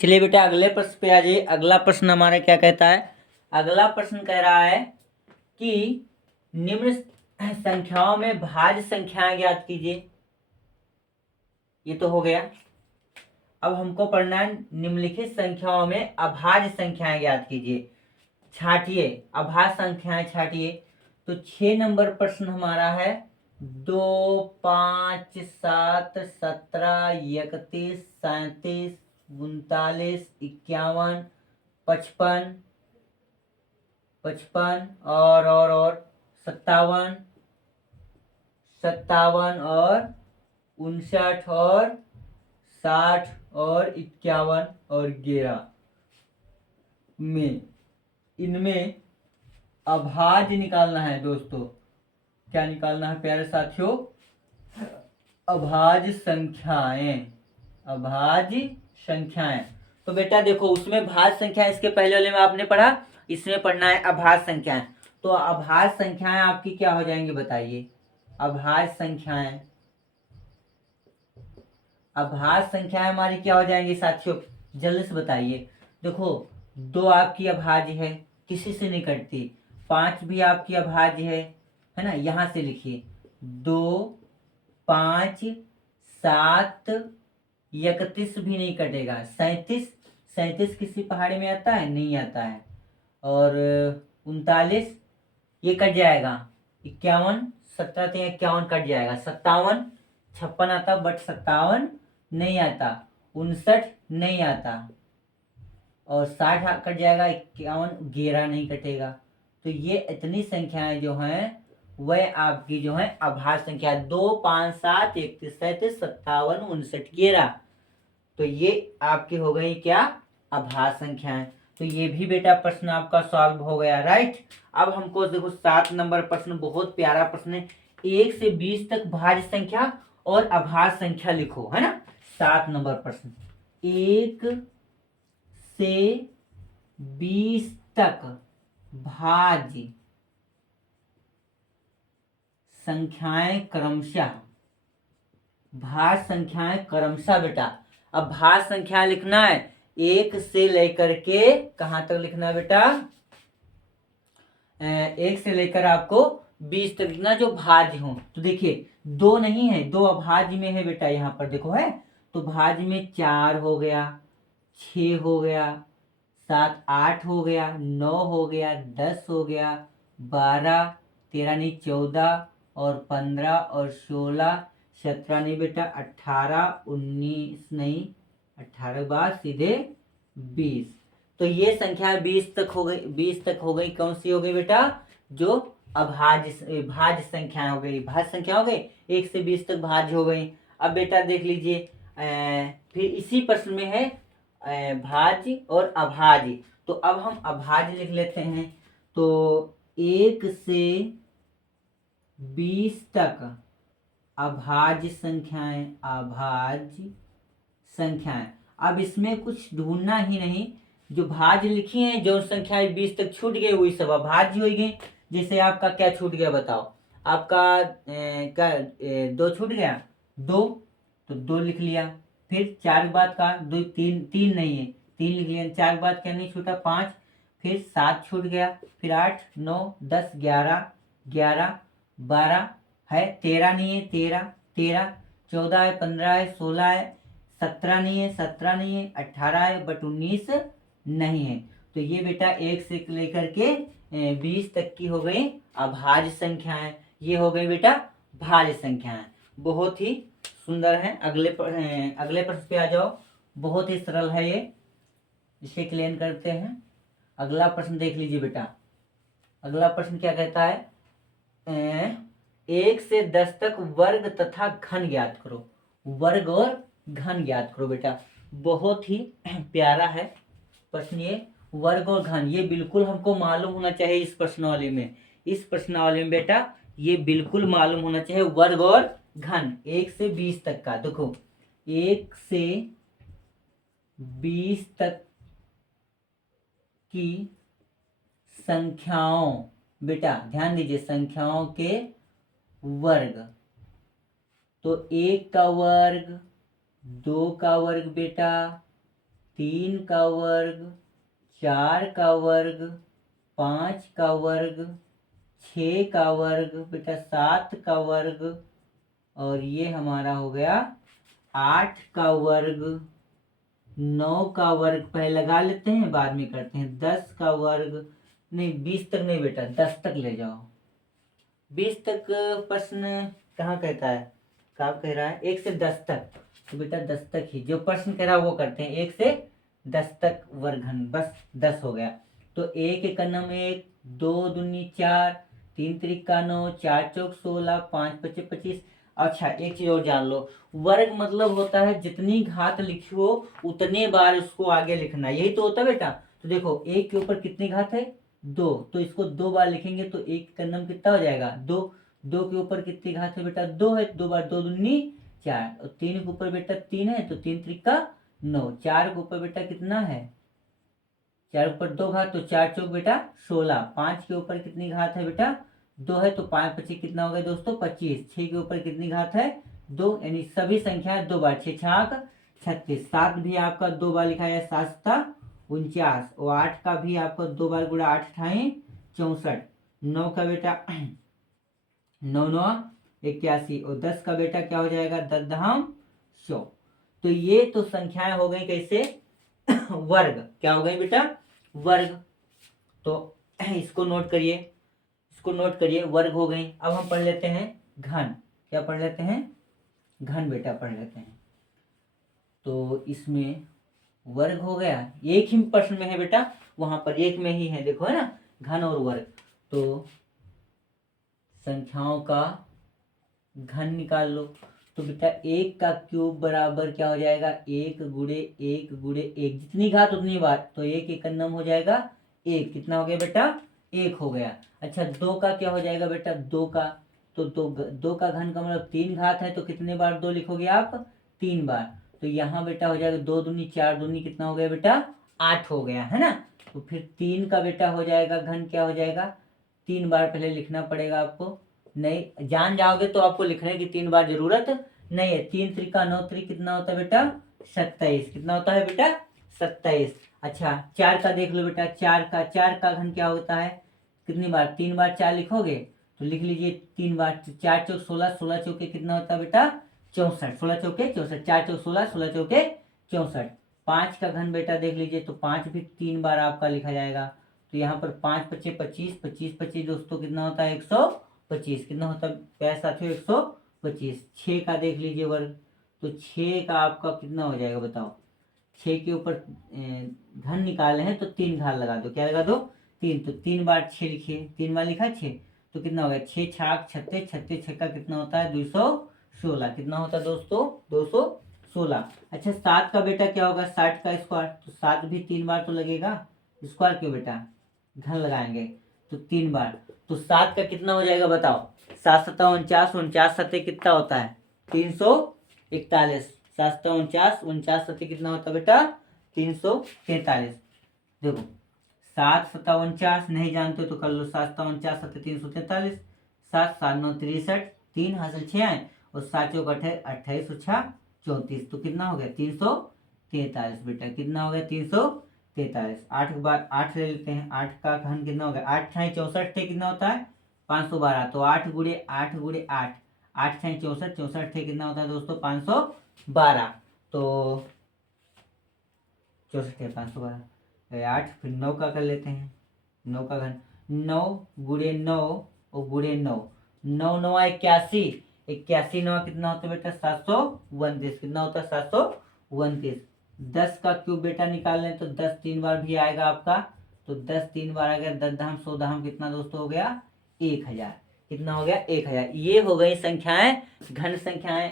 चलिए बेटा अगले प्रश्न पे आ जाइए। अगला प्रश्न हमारा क्या कहता है? अगला प्रश्न कह रहा है कि निम्न संख्याओं में भाज्य संख्याएं ज्ञात कीजिए। ये तो हो गया। अब हमको पढ़ना है निम्नलिखित संख्याओं में अभाज्य संख्याएं ज्ञात कीजिए। छाटिए, अभाज्य संख्याएं छाटिए। तो 6 नंबर प्रश्न हमारा है 2 5 7 17 31 37 39 51 55 55 और 57 और 59 और 60 और 51 और 11 में, इनमें अभाज्य निकालना है दोस्तों। क्या निकालना है प्यारे साथियों? अभाज्य संख्याएं। अभाज्य संख्याएं। तो बेटा देखो उसमें भाज्य संख्या इसके पहले वाले में आपने पढ़ा, इसमें पढ़ना है अभाज्य संख्याएं। तो अभाज्य संख्याएं आपकी क्या हो जाएंगी बताइए? अभाज्य संख्याएं, अभाज्य संख्याएं हमारी क्या हो जाएंगी साथियों? जल्दी से बताइए। देखो 2 आपकी अभाज्य है, किसी से नहीं कटती। 5 भी आपकी अभाज्य है ना। यहां से लिखिए 2 5 7 31 भी नहीं कटेगा। 37 किसी पहाड़ी में आता है? नहीं आता है। और 39 ये कट जाएगा। 51 17 से 51 कट जाएगा। 57 56 आता बट 57 नहीं आता। 59 नहीं आता। और 60 कट जाएगा। 51 11 नहीं कटेगा। तो ये इतनी संख्याएं जो हैं वह आपकी जो है अभाज्य संख्या 2 5 7 31 37 57 59 11। तो ये आपकी हो गई क्या? अभाज्य संख्याएं। तो ये भी बेटा प्रश्न आपका सॉल्व हो गया, राइट। अब हमको देखो 7 नंबर प्रश्न बहुत प्यारा प्रश्न है। 1 से 20 तक भाज्य संख्या और अभाज्य संख्या लिखो, है ना। 7 नंबर प्रश्न 1 से 20 तक भाज्य संख्याएं क्रमशः, भाज्य संख्याएं क्रमशः बेटा। अब भाज्य संख्या लिखना है 1 से लेकर के कहां तक लिखना है बेटा? 1 से लेकर आपको 20 तक लिखना जो भाज्य हो। तो देखिए 2 नहीं है, 2 अभाज्य में है बेटा, यहाँ पर देखो है। तो भाज्य में 4 हो गया, 6 हो गया, 7 8 हो गया, 9 हो गया, 10 हो गया, 12 13 नहीं 14 और 15 और 16 17 नहीं बेटा 18 19 नहीं 18 बाद सीधे 20। तो ये संख्या 20 तक हो गई, 20 तक हो गई। कौन सी हो गई बेटा? जो अभाज्य भाज्य संख्या हो गई, भाज्य संख्या हो गई, 1 से 20 तक भाज्य हो गई। अब बेटा देख लीजिए फिर इसी प्रश्न में है भाज्य और अभाज्य। तो अब हम अभाज्य लिख लेते हैं। तो 1 से 20 तक अभाज्य संख्याएं, अभाज्य संख्याएं। अब इसमें कुछ ढूंढना ही नहीं, जो भाज्य लिखी हैं, जो संख्याएं 20 तक छूट गई वही सब अभाज्य हो गई। जैसे आपका क्या छूट गया बताओ? आपका क्या 2 छूट गया, 2, तो 2 लिख लिया। फिर 4 के बाद का 2 3 3 नहीं है, 3 लिख लिया। 4 के बाद क्या नहीं छूटा? 5। फिर 7 छूट गया, फिर 8 9 10 11 11 12 है, 13 नहीं है, 13 13 14 है, 15 है, 16 है, 17 नहीं है, 17 नहीं है, 18 है बट 19 नहीं है। तो ये बेटा 1 से लेकर के 20 तक की हो गई अभाज्य संख्याएं। ये हो गई बेटा भाज्य संख्याएं। बहुत ही सुंदर है। अगले प्रश्न पे आ जाओ। बहुत ही सरल है ये, इसे क्लियर करते हैं। अगला प्रश्न देख लीजिए बेटा। अगला प्रश्न क्या कहता है? 1 से 10 तक वर्ग तथा घन ज्ञात करो। वर्ग और घन ज्ञात करो बेटा। बहुत ही प्यारा है प्रश्न ये। वर्ग और घन ये बिल्कुल हमको मालूम होना चाहिए इस प्रश्नावली में। इस प्रश्नावली में बेटा ये बिल्कुल मालूम होना चाहिए वर्ग और घन 1 से 20 तक का। देखो 1 से 20 तक की संख्याओं, बेटा ध्यान दीजिए, संख्याओं के वर्ग। तो 1 का वर्ग, 2 का वर्ग बेटा, 3 का वर्ग, 4 का वर्ग, 5 का वर्ग, 6 का वर्ग बेटा, 7 का वर्ग, और ये हमारा हो गया 8 का वर्ग, 9 का वर्ग पहले लगा लेते हैं बाद में करते हैं, 10 का वर्ग नहीं, 20 तक नहीं बेटा, 10 तक ले जाओ। 20 तक प्रश्न कहाँ कहता है? कहाँ कह रहा है? 1 से 10 तक। तो बेटा 10 तक ही जो प्रश्न कह रहा है वो करते हैं। 1 से 10 तक वर्गघन, बस 10 हो गया। तो 1 एक नम 1, 2 दूनी 4, 3 त्रिका 9, 4 चौक 16, 5 पचे 25। अच्छा एक चीज और जान लो, वर्ग मतलब होता है जितनी घात लिखी हो उतने बार उसको आगे लिखना, यही तो होता है बेटा। तो देखो 1 के ऊपर कितनी घात है? 2, तो इसको 2 बार लिखेंगे तो 1 का नम कितना हो जाएगा? 2। 2 के ऊपर कितनी घात है बेटा? 2 है, 2 बार 2 दूनी 4, और 3 के ऊपर बेटा 3 है तो 3 त्रिका 9। 4 के ऊपर बेटा कितना है? 4 के ऊपर 2 घात तो 4 चौक बेटा 16। 5 के ऊपर कितनी घात है बेटा? 2 है तो 5 25 कितना हो गया दोस्तों? 25। 6 के ऊपर कितनी घात है? 2, यानी सभी संख्या 2 बार, 6 छाक 36। 7 भी आपका 2 बार लिखा है, 7 49, और 8 का भी आपको 2 बार गुणा 8 अठाई 64। 9 का बेटा 9 9 81, और 10 का बेटा क्या हो जाएगा? 10 दहम 100। तो ये तो संख्याएं हो गई कैसे? वर्ग। क्या हो गई बेटा? वर्ग। तो इसको नोट करिए, इसको नोट करिए, वर्ग हो गई। अब हम पढ़ लेते हैं घन। क्या पढ़ लेते हैं? घन बेटा पढ़ लेते हैं। तो इसमें वर्ग हो गया, एक ही प्रश्न में है बेटा, वहां पर एक में ही है, देखो है ना, घन और वर्ग। तो संख्याओं का घन निकाल लो। तो बेटा 1 का क्यूब बराबर क्या हो जाएगा? 1 गुणे 1 गुणे 1, जितनी घात उतनी बार, तो 1 एक नम हो जाएगा 1। कितना हो गया बेटा? 1 हो गया। अच्छा 2 का क्या हो जाएगा बेटा? 2 का, तो 2 का घन का मतलब 3 घात है, तो कितने बार 2 लिखोगे आप? 3 बार। तो यहाँ बेटा हो जाएगा 2 दूनी 4 दूनी कितना हो गया बेटा? 8 हो गया, है ना। तो फिर 3 का बेटा हो जाएगा घन, क्या हो जाएगा? 3 बार पहले लिखना पड़ेगा आपको, नहीं जान जाओगे तो आपको लिखने की 3 बार जरूरत नहीं है। 3 त्रिका 9 त्रिक कितना होता है बेटा? 27। कितना होता है बेटा? 27। अच्छा 4 का देख लो बेटा, 4 का घन क्या होता है? कितनी बार? 3 बार 4 लिखोगे तो लिख लीजिए 3 बार, 4 चौक 16, 16 चौके कितना होता है बेटा 64, 16 चौके 64, 4 चौक 16, 16 चौके 64। 5 का घन बेटा देख लीजिए, तो 5 भी 3 बार आपका लिखा जाएगा। तो यहाँ पर 5 पच्चे 25, 25 25 दोस्तों कितना होता है 125, कितना होता है प्यारे साथियों 125। 6 का देख लीजिए वर्ग, तो 6 का आपका कितना हो जाएगा बताओ, 6 के ऊपर घन निकाले हैं तो 3 घात लगा दो, क्या लगा दो 3, तो 3 बार 6 लिखिए, 3 बार लिखा 6, तो कितना हो गया 6 छाक 36, 36 छक्का कितना होता है 216, कितना होता है दोस्तों 216। अच्छा 7 का बेटा क्या होगा 60 का स्क्वायर, तो 7 भी 3 बार तो लगेगा, स्क्वायर क्यों बेटा घन लगाएंगे तो 3 बार, तो 7 का कितना हो जाएगा बताओ, 7 सत्ता 49, 49 सत्ते कितना होता है 341, 7 सत्ता 49, 49 सत्ते कितना होता है बेटा 343। देखो 7 सत्ता 49 नहीं जानते तो कर लो, 7 सत्ता 49 सत्ते 343, 7 7 9 63, 3 हासिल 6 आए और 7 चौक 28 और 6 34, तो कितना हो गया 343 बेटा, कितना हो गया 343। 8 के बाद 8 ले लेते हैं, 8 का घन कितना हो गया, 8 छाई 64 थे कितना होता है 512, तो 8 गुड़े 8 गुड़े 8, 8 छाई 64, 64 थे कितना होता है दोस्तों 512, तो 64 है 512, 8 फिर 9 का कर लेते हैं, 9 का घन 9 गुड़े 9 और गुड़े 9, 9 9 81, 81 9 कितना होता है बेटा 729, कितना होता है 729। 10 का क्यूब बेटा निकाल लें तो 10 3 बार भी आएगा आपका, तो 10 3 बार आ गया, 10 धाम 100 धाम कितना दोस्तों हो गया 1000, कितना हो गया 1000। ये हो गई संख्याएं घन संख्याएं,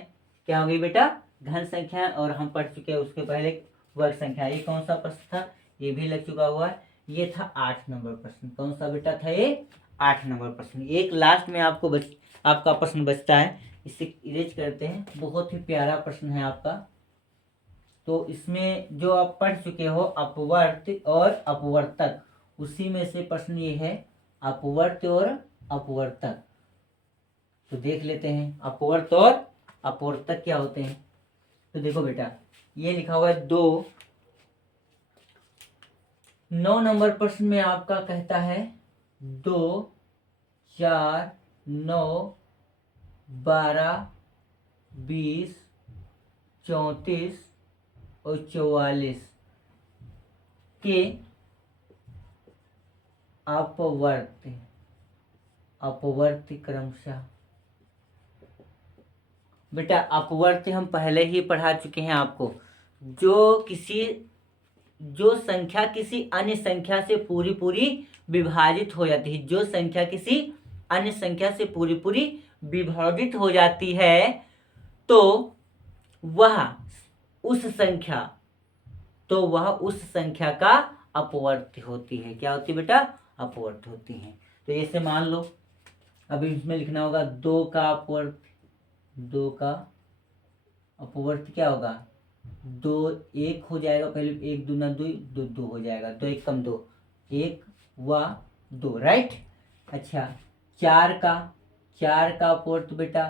क्या हो गई बेटा घन संख्याएं, और हम पढ़ चुके हैं उसके पहले वर्ग संख्या। ये कौन सा प्रश्न था, ये भी लग चुका हुआ है, ये था 8 नंबर प्रश्न, कौन सा बेटा था ये 8 नंबर प्रश्न। एक लास्ट में आपका प्रश्न बचता है, इसे इरेज करते हैं, बहुत ही प्यारा प्रश्न है आपका। तो इसमें जो आप पढ़ चुके हो अपवर्त और अपवर्तक, उसी में से प्रश्न ये है अपवर्त और अपवर्तक। तो देख लेते हैं अपवर्त और अपवर्तक क्या होते हैं। तो देखो बेटा ये लिखा हुआ है 2, 9 नंबर प्रश्न में आपका कहता है 2 4 9 12 20 34 और 44 के अपवर्त क्रमशः। बेटा अपवर्त हम पहले ही पढ़ा चुके हैं आपको, जो संख्या किसी अन्य संख्या से पूरी पूरी विभाजित हो जाती है, जो संख्या किसी अन्य संख्या से पूरी पूरी विभाजित हो जाती है, तो वह उस संख्या का अपवर्त होती है। क्या होती है बेटा अपवर्त होती है। तो जैसे मान लो अभी इसमें लिखना होगा 2 का अपवर्त, 2 का अपवर्त क्या होगा 2 1 हो जाएगा, पहले 1 दूना 2 2 2 हो जाएगा, 2 1 कम 2 1 व 2 राइट। अच्छा 4 का अपवर्त बेटा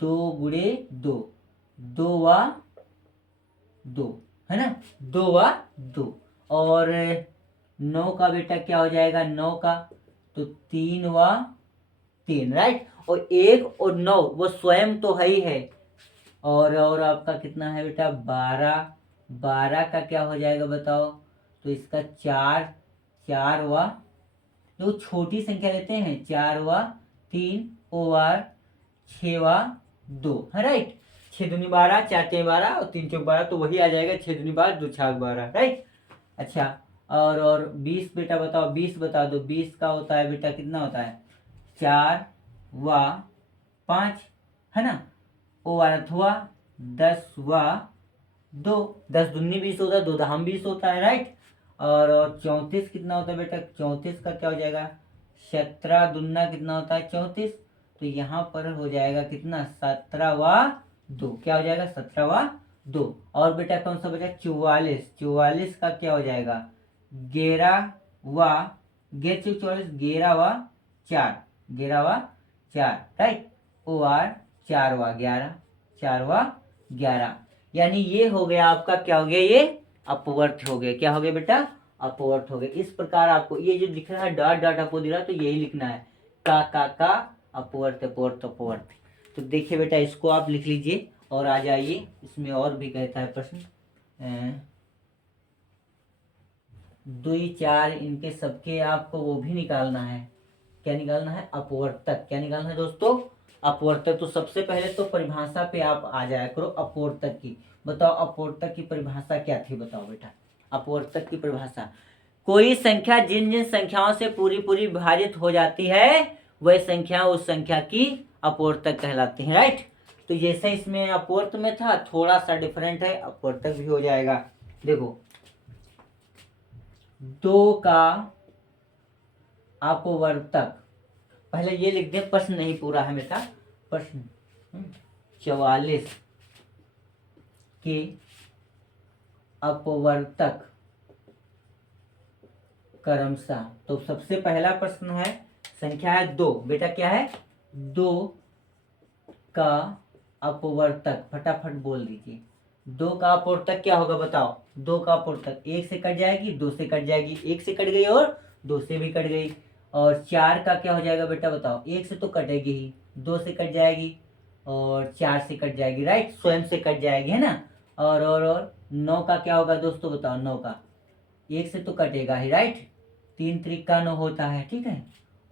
2 गुणे 2, 2 व 2 है ना, 2 व 2। और 9 का बेटा क्या हो जाएगा 9 का, तो 3 व 3 राइट। और 1 और 9 वो स्वयं तो है ही है, और आपका कितना है बेटा 12 का क्या हो जाएगा बताओ, तो इसका 4 व, जो छोटी संख्या लेते हैं 4 व 3 और 6 व 2 है राइट। 6 दूनी 12, 4 तीन 12 और 3 चौक 12, तो वही आ जाएगा 6 दूनी 12 2 छाक 12 राइट। अच्छा और 20 बेटा बताओ, 20 बता दो, 20 का होता है बेटा कितना होता है 4 व 5 है ना, ओ अर्थ हुआ 10 व 2, 10 दूनी 20 होता है, 2 धाम 20 होता है राइट। और 34 कितना होता है बेटा, 34 का क्या हो जाएगा 17 दूना कितना होता है 34, तो यहाँ पर हो जाएगा कितना 17 व 2, क्या हो जाएगा 17 व 2। और बेटा कौन सा बचा 44, 44 का क्या हो जाएगा 11 व 44 11 व 4, 11 व 4 राइट। ओ आर 4 व 11, 4 व 11, यानी ये हो गया आपका क्या हो गया ये अपवर्त हो गया, क्या हो गया बेटा अपवर्त हो गया। इस प्रकार आपको ये जो दिख रहा है डॉट डॉट आपको दिख रहा है, तो यही लिखना है का अपवर्त अपवर्त अपवर्त। तो देखिए बेटा, इसको आप लिख लीजिए और आ जाइए। इसमें और भी कहता है प्रश्न 2 4 इनके सबके आपको वो भी निकालना है। क्या निकालना है? अपवर्तक। क्या निकालना है दोस्तों? अपवर्तक। तो सबसे पहले तो परिभाषा पे आप आ जाया करो अपवर्तक की। बताओ अपवर्तक की परिभाषा क्या थी? बताओ बेटा अपवर्तक की परिभाषा। कोई संख्या जिन जिन संख्याओं से पूरी पूरी विभाजित हो जाती है वह संख्या उस संख्या की अपवर्तक कहलाती है। राइट। तो जैसे इसमें अपवर्त में था, थोड़ा सा डिफरेंट है, अपवर्तक भी हो जाएगा। देखो 2 का अपवर्तक, पहले ये लिख दे, प्रश्न नहीं पूरा है बेटा। प्रश्न 44 के अपवर्तक क्रमशः। तो सबसे पहला प्रश्न है, संख्या है 2। बेटा क्या है? 2 का अपवर्तक। फटाफट बोल दीजिए। 2 का अपवर्तक क्या होगा? बताओ। 2 का अपवर्तक 1 से कट जाएगी, 2 से कट जाएगी, 1 से कट गई और 2 से भी कट गई। और 4 का क्या हो जाएगा बेटा? बताओ। 1 से तो कटेगी ही, 2 से कट जाएगी और 4 से कट जाएगी। राइट, स्वयं से कट जाएगी, है ना। और 9 का क्या होगा दोस्तों? बताओ। 9 का 1 से तो कटेगा ही। राइट, 3 त्रिका 9 होता है। ठीक है,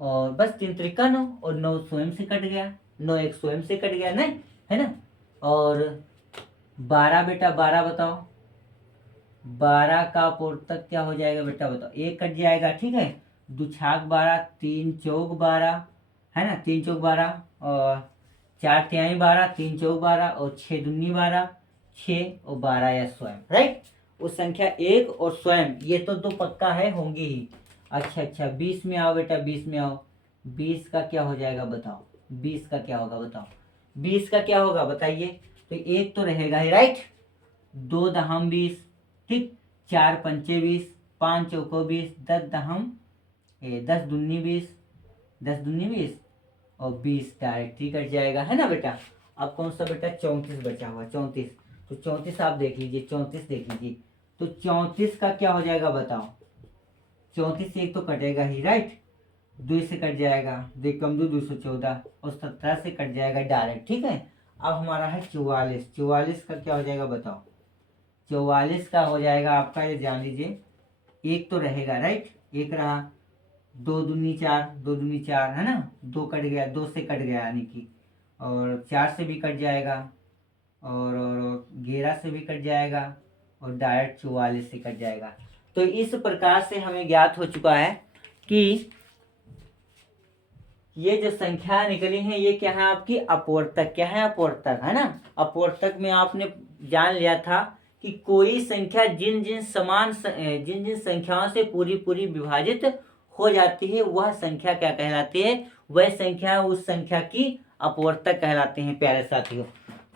और बस 3 त्रिका 9 और 9 स्वयं से कट गया, 9 एक स्वयं से कट गया, नहीं है ना। और 12 बेटा, 12 बताओ। 12 का अपवर्तक क्या हो जाएगा बेटा? बताओ। 1 कट जाएगा, ठीक है। 2 छाक 12, 3 चौक 12, है ना। 3 चौक 12 और 4 तिहाई 12, 3 चौक 12 और 6 दूनी 12, 6 और 12 या स्वयं। राइट, उस संख्या 1 और स्वयं, ये तो 2 पक्का है, होंगी ही। अच्छा 20 में आओ बेटा, 20 में आओ। 20 का क्या हो जाएगा? बताओ। 20 का क्या होगा? बताओ। 20 का क्या होगा बताइए। तो 1 तो रहेगा ही। राइट, 2 दहम 20, ठीक। 4 पंचे 20, 5 चौको 20, 10 दहम 10 दूनी 20, 10 दूनी 20 और 20 डायरेक्ट ही कट जाएगा, है ना बेटा। अब कौन सा बेटा? 34 बचा हुआ, 34। तो 34 आप देख लीजिए, 34 देख लीजिए। तो 34 का क्या हो जाएगा? बताओ। 34 से 1 तो कटेगा ही। राइट, 2 से कट जाएगा, 2 कम 2 214 और 17 से कट जाएगा डायरेक्ट। ठीक है, अब हमारा है 44। 44 का क्या हो जाएगा? बताओ। 44 का हो जाएगा आपका, ये जान लीजिए, 1 तो रहेगा। राइट, 1 रहा, 2 दूनी 4, 2 दूनी 4, है ना। 2 कट गया, 2 से कट गया यानी कि, और 4 से भी कट जाएगा और 11 से भी कट जाएगा और डायरेक्ट 44 से कट जाएगा। तो इस प्रकार से हमें ज्ञात हो चुका है कि ये जो संख्या निकली है ये क्या है? आपकी अपवर्तक। क्या है? अपवर्तक, है ना। अपवर्तक में आपने जान लिया था कि कोई संख्या जिन जिन संख्याओं से पूरी पूरी विभाजित हो जाती है वह संख्या क्या कहलाती है? वह संख्या उस संख्या की अपवर्तक कहलाते हैं प्यारे साथियों।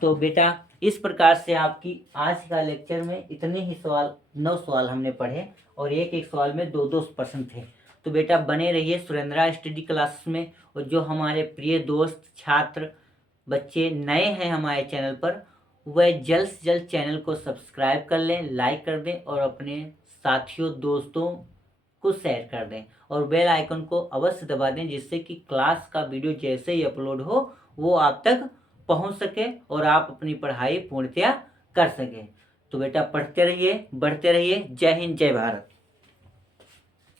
तो बेटा इस प्रकार से आपकी आज का लेक्चर में इतने ही सवाल, 9 सवाल हमने पढ़े और एक एक सवाल में 2-2 प्रश्न थे। तो बेटा बने रहिए सुरेंद्रा स्टडी क्लास में। और जो हमारे प्रिय दोस्त छात्र बच्चे नए हैं हमारे चैनल पर, वह जल्द से जल्द चैनल को सब्सक्राइब कर लें, लाइक कर दें और अपने साथियों दोस्तों को शेयर कर दें और बेल आइकन को अवश्य दबा दें, जिससे कि क्लास का वीडियो जैसे ही अपलोड हो वो आप तक पहुंच सके और आप अपनी पढ़ाई पूर्णतया कर सकें। तो बेटा पढ़ते रहिए, बढ़ते रहिए। जय हिंद, जय भारत।